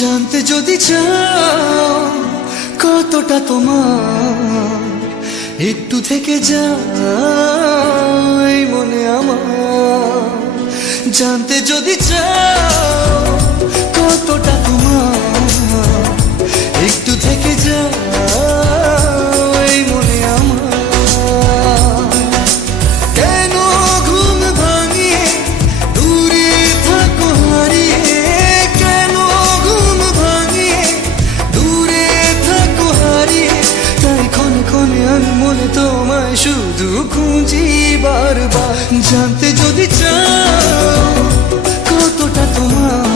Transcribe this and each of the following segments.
জানতে যদি চাও কতটা তোমার, একটু থেকে যাই মনে আমার। জানতে যদি চাও কতটা তোমার, একটু থেকে যাই মনে আমার। কেন ঘুম ভাঙিয়ে দূরে থাকো হারিয়ে, কেন ঘুম ভাঙিয়ে দূরে থাকো হারিয়ে, তাই ক্ষণে ক্ষণে আমি মনে তোমায় শুধু খুঁজি বারবার। জানতে যদি চাও কতটা তোমার,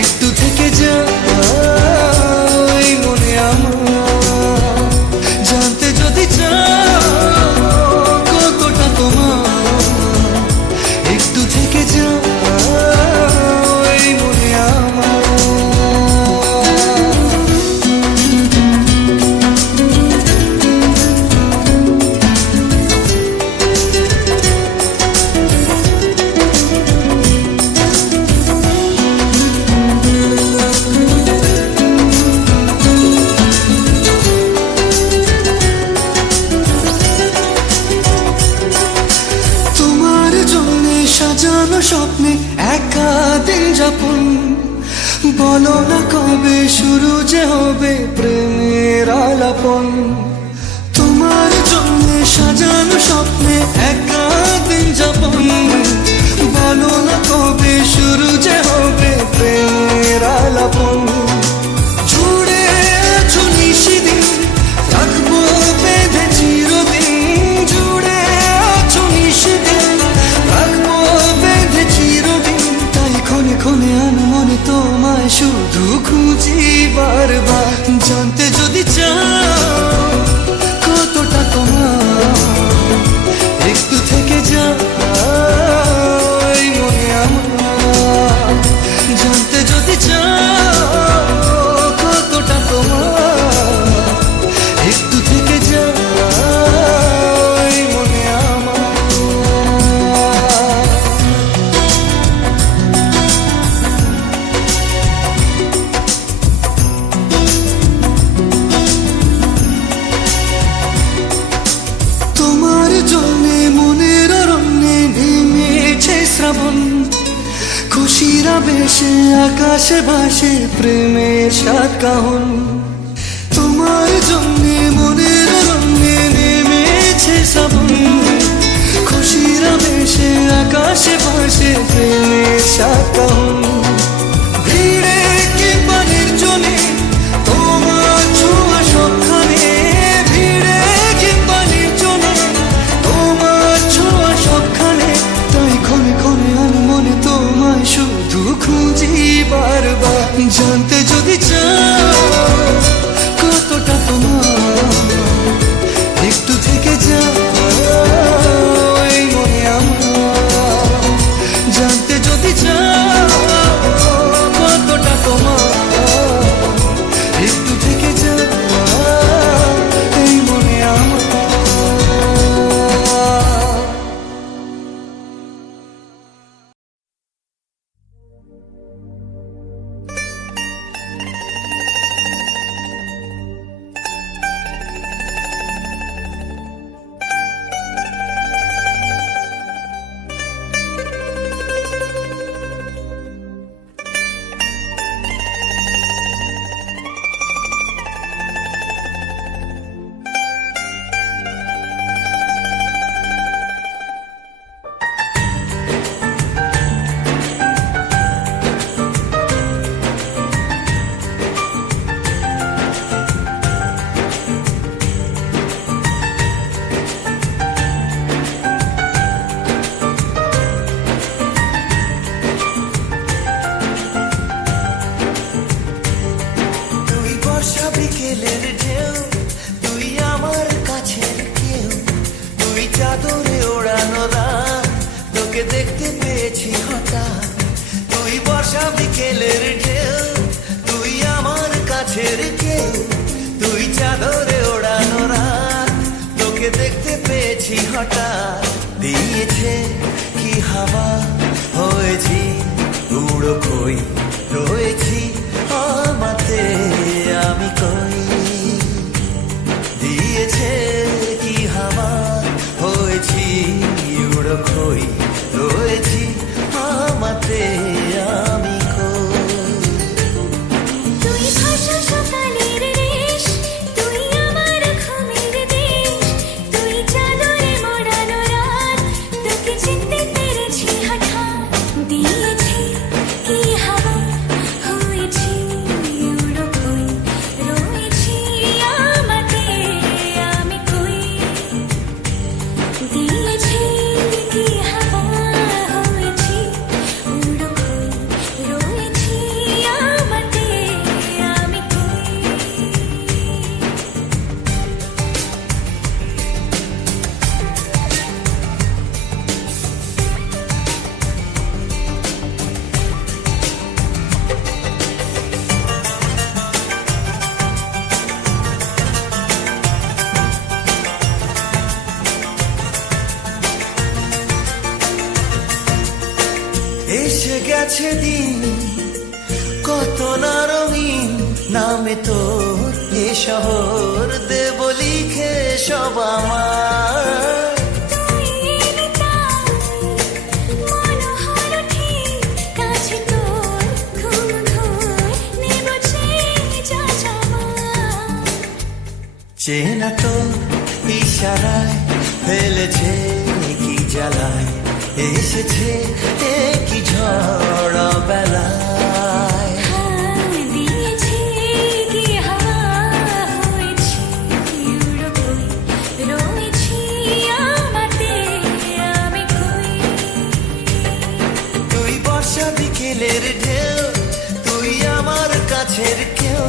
একটু থেকে যাই মনে আমার। জানতে যদি চাও কতটা তোমার, একটু থেকে যাই মনে আমার। সাজানো স্বপ্নে একা দিন যাপন, বলো না কবে শুরু যে হবে প্রেমের আলাপন। তোমার জন্য সাজানো স্বপ্নে একা দিন যাপন, বলো না কবে শুরু যে হবে প্রেমের আলাপন। জুড়ে আছো নিশিদিন, রাখবো বেঁধে চিরদিন। জুড়ে আছো নিশিদিন, রাখবো বেঁধে চিরদিন। তাই ক্ষণে ক্ষণে আমি মনে তোমায় শুধু খুঁজি বারবার। জানতে যদি চাও কতটা তোমার, একটু থেকে যাই মনে আমার। জানতে যদি চাও কতটা তোমার, একটু থেকে যাই মনে আমার। তোমার জন্যে মনের অরণ্যে নেমেছে শ্রাবণ, খুশির আবেশে আকাশে ভাসে প্রেমের সাত কাহন। তোমার জন্যে মনের অরণ্যে নেমেছে শ্রাবণ, খুশির আবেশে আকাশে ভাসে প্রেমের সাত কাহন। ভিড়ে কিংবা নির্জনে তোমার ছোঁয়া সবখানে, ভিড়ে কিংবা নির্জনে তোমার ছোঁয়া সবখানে। তাই ক্ষণে ক্ষণে আমি মনে তোমায় শুধু খুঁজি বারবার। জানতে যদি চাও কতটা তোমার, একটু থেকে যাই মনে আমার। জানতে যদি চাও কতটা তোমার, একটু থেকে যাই মনে আমার। দেখতে পেয়েছি হঠাৎ, তুই বর্ষা বিকেলের ঢেউ, তুই আমার কাছের কেউ, তুই চাদরে ওড়ানো রাত, তোকে দেখতে পেয়েছি হঠাৎ। দিয়েছে কি হাওয়া, হয়েছি উড়ো খই, রয়েছি কই রয়েছি আমাতে আমি তুই ভাষা সকালের রেশ, তুই আমার ঘুমের দেশ, তুই চাদরে মোড়ানো রাত, তোকে চিনতে পেরেছি হঠাৎ, দিয়েছি কি হাওয়া, হয়েছি উড়ো কই, রয়েছি আমাতে আমি কই, দিয়েছি কি হাওয়া, হয়েছি উড়ো কই, রয়েছি আমাতে আমি কই। এসে গেছে দিন কত না রঙিন নামে তোর এ শহর দেব লিখে সব আমার তুই এলি তাই মন হলো ঠিক কাছে তোর ঘুম ঘুর নেব যা চাওয়া চেনা তো ইশারায় ফেলেছে কি জ্বালায় এসেছে কি ঝড় বেলায় দিয়েছি কি হাওয়া হয়েছি উড়ো কই রয়েছি আমাতে আমি কই তুই বর্ষা বিকেলের ঢেউ তুই আমার কাছের কেউ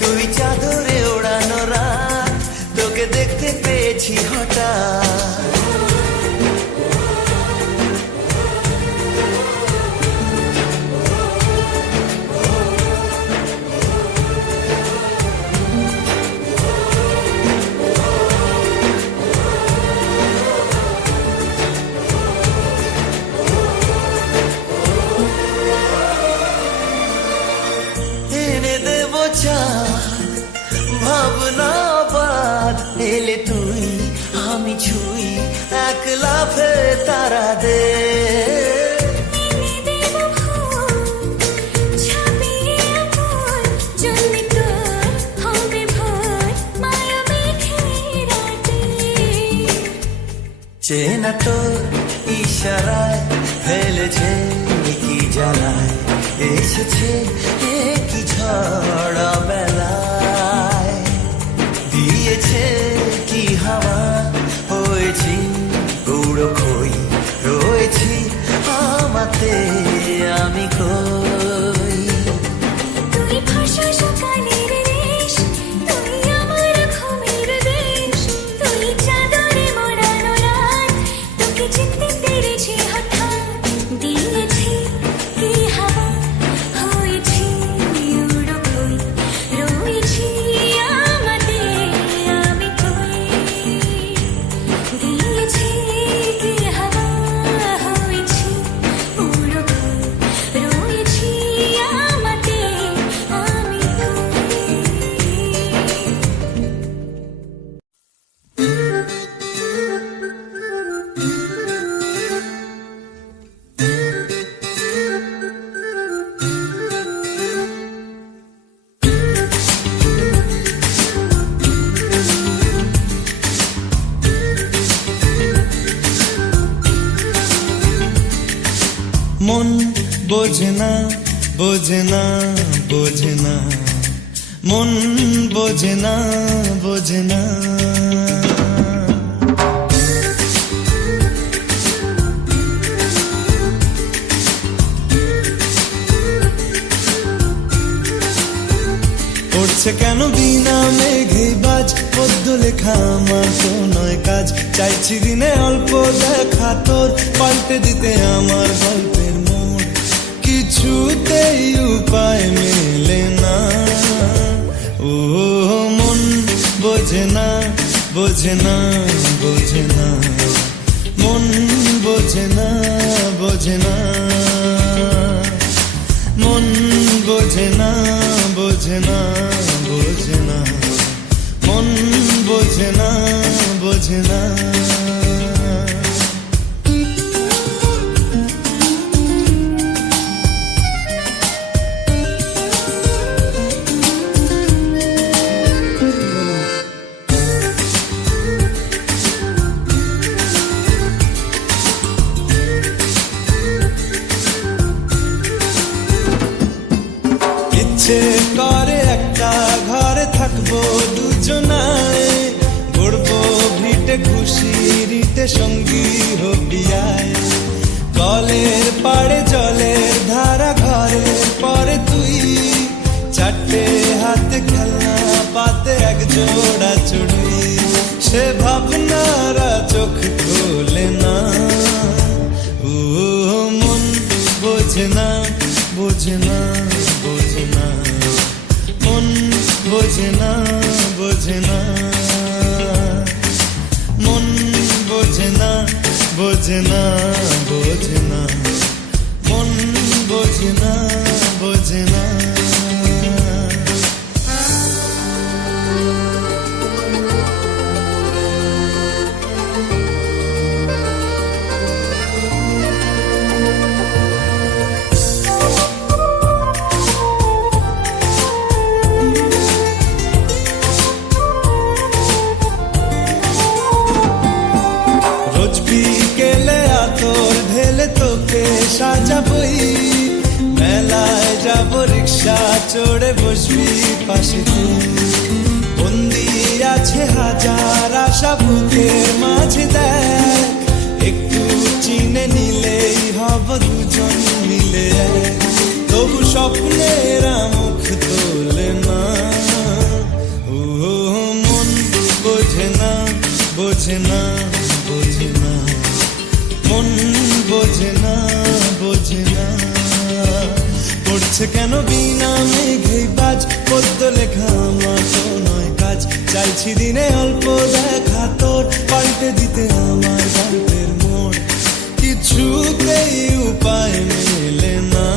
তুই চাদরে ওড়ানো রাত তোকে দেখতে পেয়েছি হঠাৎ এনে দেব চাঁদ ভাবনা বাদ এলে তুই আমি ছুই এক লাফে তারা দে এনে দেব ফুল ছাপিয়ে ফুল জন্মে তোর হবে ভোর মায়া মেঘে রাতে চেনা তো ইশারায় ফেলেছে কি জ্বালায় এসেছে কি ঝড় বেলায় দিয়েছে কি হাওয়া হয়েছি উড়ো কই রয়েছি আমাতে আমি কই তুই ভাষা সকালের রেশ, তুই আমার ঘুমের দেশ, তুই চাদরে মোড়ানো রাত, তোকে চিনতে পেরেছি হঠাৎ, দিয়েছি কি হাওয়া, হয়েছি উড়ো কই, রয়েছি আমাতে আমি কই, দিয়েছি কি হাওয়া, হয়েছি উড়ো কই, রয়েছি আমাতে আমি কই। মন বোঝে না বোঝে না বোঝে না মন বোঝে না বোঝে না পড়ছে কেন বিনা মেঘে বাজ পদ্য লেখা আমার তো নয় কাজ চাইছি দিনে অল্প দেখা তোর পাল্টে দিতে আমার গল্পের মোড় কিছুতেই উপায় মেলে না ও মন বোঝে না বোঝে না বোঝে না মন বোঝে না বোঝে না মন বোঝে না বোঝে না বোঝে না মন বোঝে না বোঝে না যে সঙ্গী হবি আয়। কলের পাড়ে জলের ধারা ঘরের পরে তুই, চারটে হাতে খেলনা পাতে এক জোড়া চুড়ি। সে ভাবনারা চোখ খোলে না, ও মন বোঝে না, বোঝে না, বোঝে না, মন বোঝে না, বোঝে না, মন বোঝে না, বোঝে না, বোঝে না, মন বোঝে না, বোঝে না। রোজ বিকেলে আতর ঢেলে তোকে সাজাবই, মেলায় যাব রিক্সা চড়ে বসবি পাশে তুই। বন্দি আছে হাজার আশা বুকের মাঝে, দেখ একটু চিনে নিলেই হব দুজন মিলে এক। তবু স্বপ্নেরা মুখ তোলে না, ও মন বোঝে না, বোঝে না, বোঝে না, মন বোঝে না, বোঝে না। পড়ছে কেন বিনা মেঘেই বাজ, পদ্য লেখা আমার তো নয় কাজ। চাইছি দিনে অল্প দেখা তোর, পাল্টে দিতে আমার গল্পের মোড়। কিছুতেই উপায় মেলে না,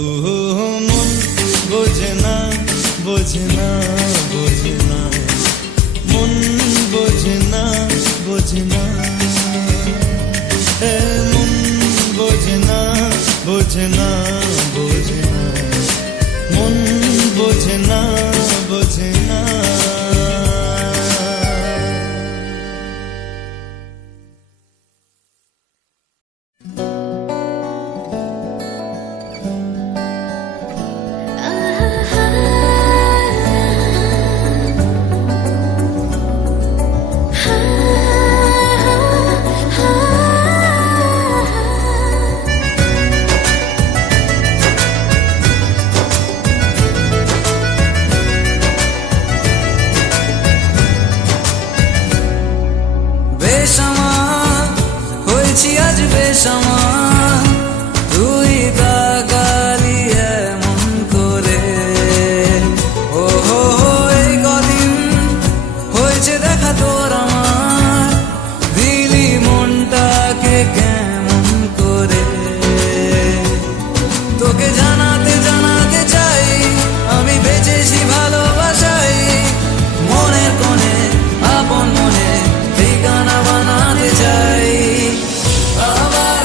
ও মন বোঝে না, বোঝে না, বোঝে না, মন বোঝে না, বোঝে না, মন বোঝে না, বোঝে না, বোঝে না, মন বোঝে না, বোঝে না। বেসামাল হয়েছি আজ বেসামাল, তুই তাকালি এমন করে। ও হো হো, এই কদিন হয়েছে দেখা তোর আমার, দিলি মনটাকে কেমন করে। তোকে জানাতে জানাতে চাই আমি বেঁচেছি ভালোবাসাই, মনের কোণে আপন মনে ঠিকানা বানাতে চাই। আবার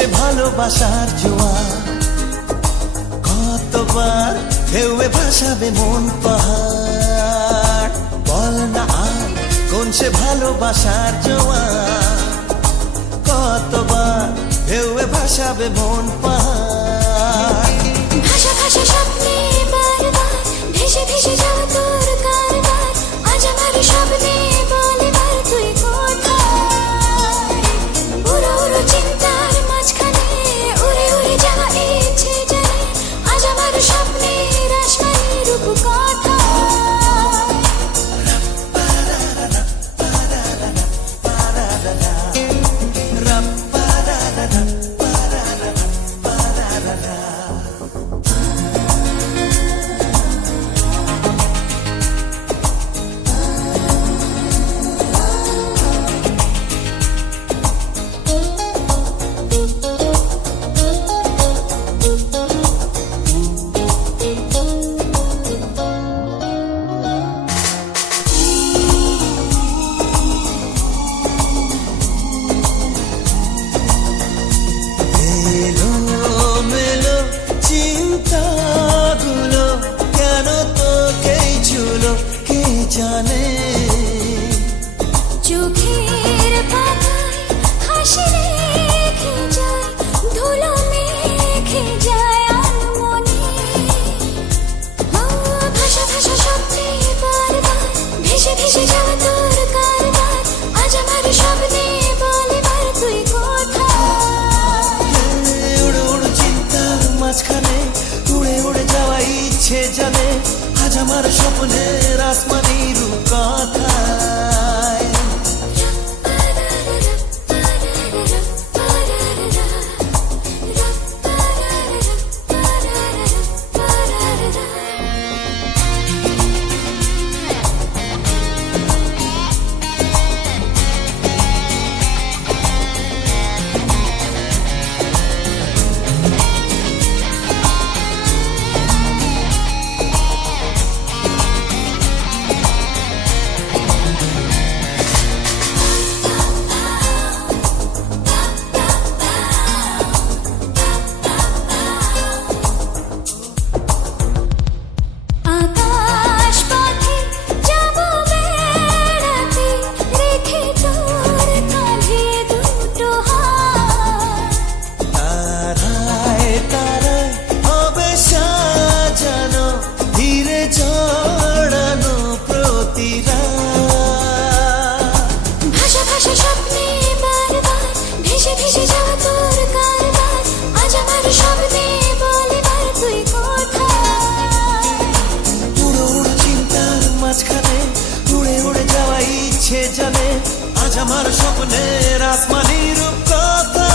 সে ভালোবাসার জোয়ার, কতবার ঢেউয়ে ভাসাবে মন পাহাড়। বল না আর কোন সে ভালোবাসার জোয়ার, কতবার ঢেউয়ে ভাসাবে মন পাহাড়। ভাষা ভাষা স্বপ্নে বারবার ভেসে ভেসে যাও তোর কারবার, আজ আমার স্বপ্নে বলে বার তুই কোথায়। উড়ো উড়ো চিন্তার মাঝখানে উড়ে উড়ে যাওয়া ইচ্ছে জানে, আজ আমার স্বপ্নের আসমানি রূপ কোথায়। এলো মেলো চিন্তাগুলো কেন তোকেই ছুলো কে জানে। চোখের পাতায় হাসি রেখে যায়, ধুলো মেখে যায় আনমনে। ভাষা ভাষা স্বপ্নে বারবার ভেসে ভেসে যাওয়া তোর কারবার, আজ আমার স্বপ্নে বলে বার তুই কোথায়। উড়ো উড়ো চিন্তার মাঝখানে উড়ে উড়ে যাওয়া ইচ্ছে জানে, আজ আমার স্বপ্নের আসমানি রূপ কথায়। আকাশ পথে যাব বেড়াতে, রেখে তোর কাঁধে দুটো হাত। তারায় তারায় হবে সাজানো ধীরে জড়ানো প্রতিরা। ভাষা ভাষা স্বপ্নে বারবার ভেসে ভেসে যাওয়া তোর কারবার, আজ আমার স্বপ্নে বলে বার তুই কোথায়। উড়ো উড়ো চিন্তার মাঝখানে উড়ে উড়ে যাওয়া ইচ্ছে জানে, আজ আমার স্বপ্নের আসমানি রূপ কথা।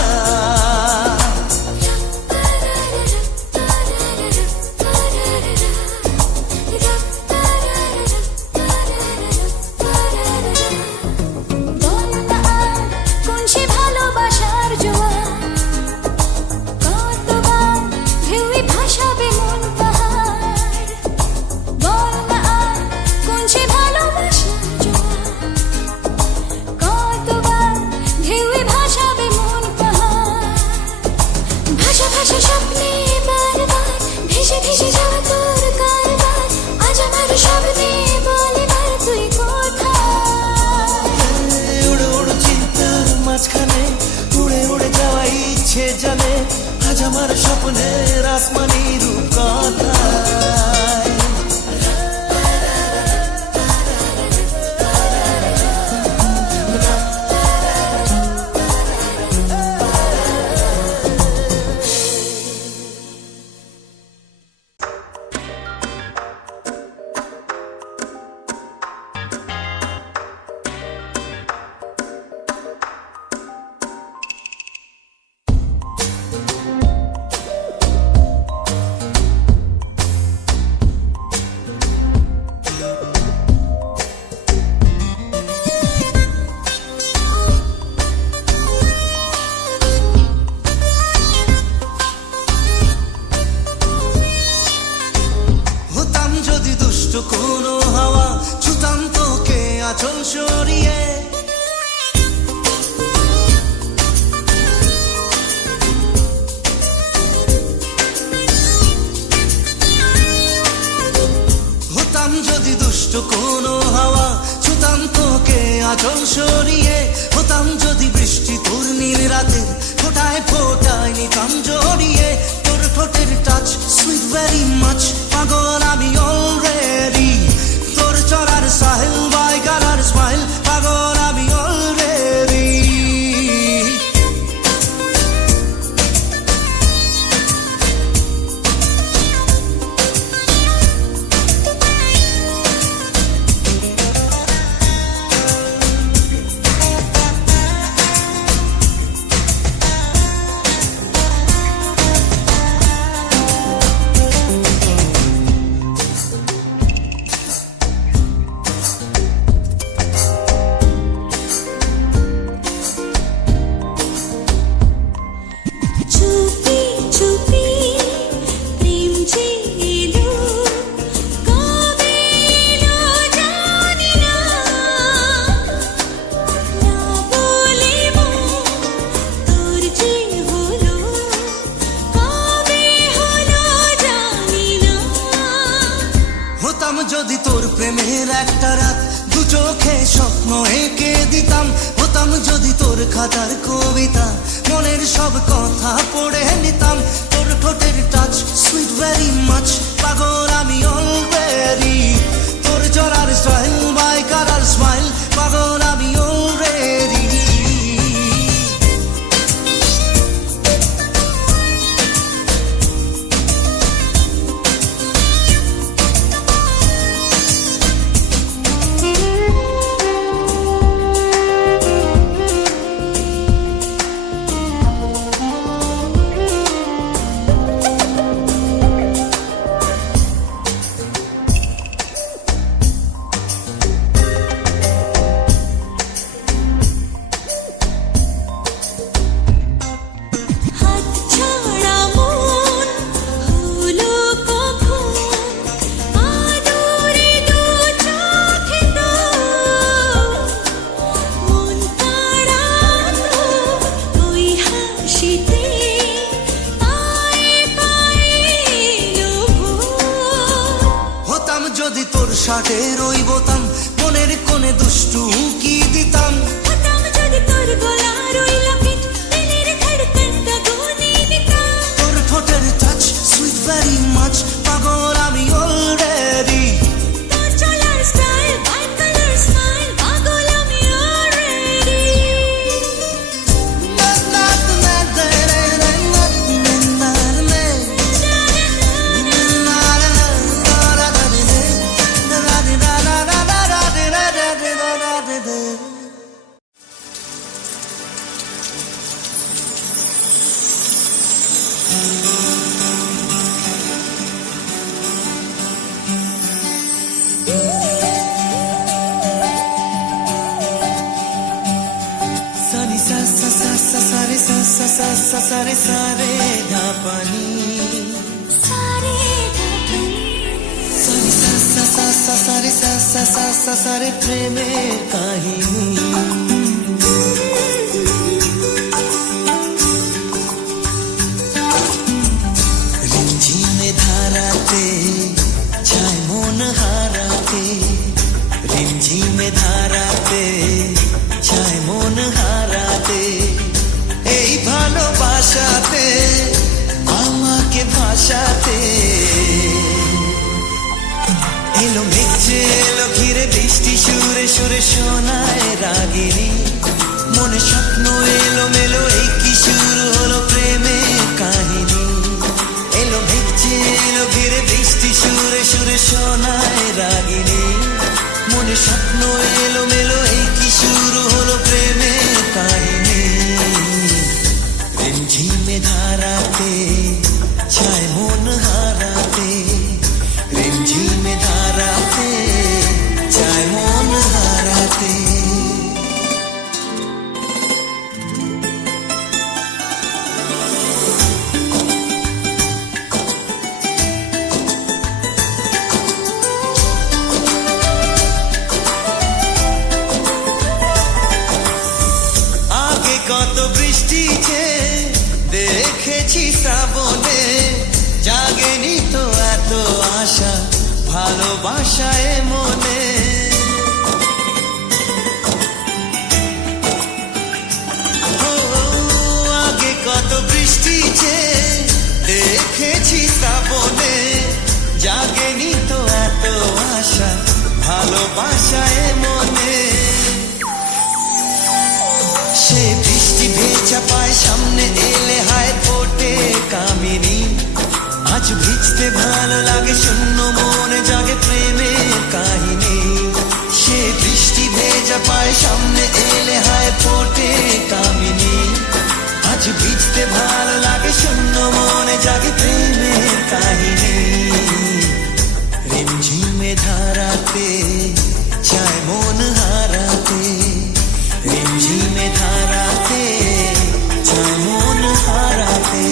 বল না আর কোন সে ভালোবাসার জোয়ার, কতবার ঢেউয়ে ভাসাবে মন পাহাড়। বল না আর কোন সে ভালোবাসার জোয়ার, কতবার ঢেউয়ে ভাসাবে মন পাহাড়। ভাষা ভাষা স্বপ্নে বারবার ভেসে ভেসে যাওয়া তোর কারবার, আজ আমার স্বপ্নে বলে বার তুই কোথায়। উড়ো উড়ো চিন্তার মাঝখানে উড়ে উড়ে যাওয়া ইচ্ছে জানে, আজ আমার স্বপ্নের আসমানি রূপ কথায়। কোনো হাওয়া, ছুতাম তোকে আঁচল সরিয়ে, হতাম যদি বৃষ্টি তোর নীল রাতে, ফোটায় ফোটায় নিতাম জড়িয়ে, তোর ঠোঁটের টাচ সুইট ভেরি মাচ, পাগল আমি অলরেডি, তোর চড়ার সাহেল বাই গালার স্মাইল, পাগল আমি অলরেডি। চুপি চুপি প্রেম যে এলো, কবে এলো জানি না, না বলে তোর যে হলো, কবে হলো জানি না। হতাম যদি তোর প্রেমের একটা রাত, দু চোখে স্বপ্ন এঁকে দিতাম, হতাম যদি তোর খাতার কবিতা, মনের সব কথা পড়ে নিতাম, তোর ঠোঁটের টাচ সুইট ভেরি মাচ, পাগল আমি অলরেডি, তোর চড়ার স্টাইল বাই কালার স্মাইল, পাগল আমি অলরেডি। হাত ছাড়া মন হলো কখন, আদরে দু চোখে তো মন কাড়ানো ওই হাসিতে, পায়ে পায়ে এলো ভোর। হতাম যদি তোর শার্টের ওই বোতাম, মনের কোণে দুষ্টু কি দিতাম, হতাম যদি তোর গলার ওই লকেট, দিলের ধড়কনটা গুনে নিতাম, তোর ঠোঁটের টাচ সুইট ভেরি মাচ, পাগল আমি অলরেডি, তোর চলার স্টাইল বাই কালার স্মাইল, পাগল আমি অলরেডি। সানি সা সা সা সা সা রে সা সা সা সা সা রে সা রে ধা পানি, সারে ঢাকনি, সানি সা সা সা সা সা রে সা সা সা সা সা রে প্রেমের কাহিনী। রিমঝিমে ধারাতে ছায় মন হারাতে, রিমঝিমে ধারাতে ছায় মন হারাতে, এই ভালোবাসাতে আমাকে ভাসাতে, এলো মেঘে এলো ঘিরে বৃষ্টি সুরে সুরে শোনায় রাগিনী, মনে স্বপ্ন এলো মেলো এই কি শুরু হলো প্রেমের কাহিনী, এলো মেঘে এলো ঘিরে বৃষ্টি সুরে সুরে শোনায় রাগিনী, মনে স্বপ্ন এলো মেলো এই কি শুরু হলো প্রেমের কাহিনী। রিমঝিমে ধারাতে ছায় মন হারাতে, রিমঝিমে ধারাতে ছায় মন হারাতে। শ্রাবণে জাগেনি তো এত আশা ভালোবাসায় মনে ভাষায় মনে সে বৃষ্টি ভেজা পায় সামনে এলে হায় ফোটে কামিনী আজ ভিজতে ভালো লাগে শূন্য মনে জাগে প্রেমের কাহিনী সে বৃষ্টি ভেজা পায় সামনে এলে হায় ফোটে কামিনী আজ ভিজতে ভালো লাগে শূন্য মনে জাগে প্রেমের কাহিনী রিমঝিমে ধারাতে চায় মন হারাতে রিমঝিমে ধারাতে চায় মন হারাতে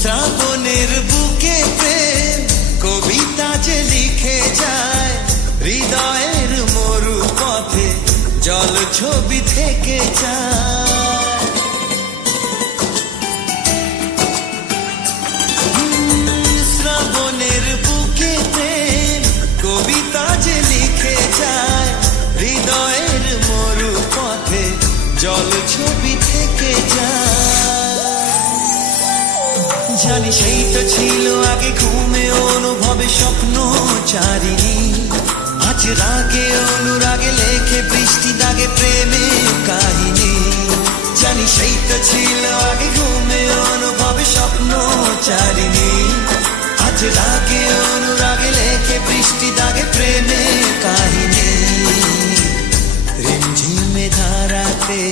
শ্রাবণের বুকে প্রেম কবিতা যে লিখে যায় হৃদয়ের মরু পথে জল ছবি থেকে যায় শ্রাবণের বুকে প্রেম কবিতা যে লিখে যায় হৃদয়ের মরু পথে জল ছবি থেকে যায় জানি সেই তো ছিল আগে ঘুমে অনুভবে স্বপ্ন চারিণী আজ রাগে অনুরাগে লেখে বৃষ্টি দাগে প্রেমে কাহিনী জানি সেই তো ছিল আগে ঘুমে অনুভবে স্বপ্ন চারিণী আজ রাগে অনুরাগে লেখে বৃষ্টি দাগে প্রেমে কাহিনী রিমঝিমে ধারাতে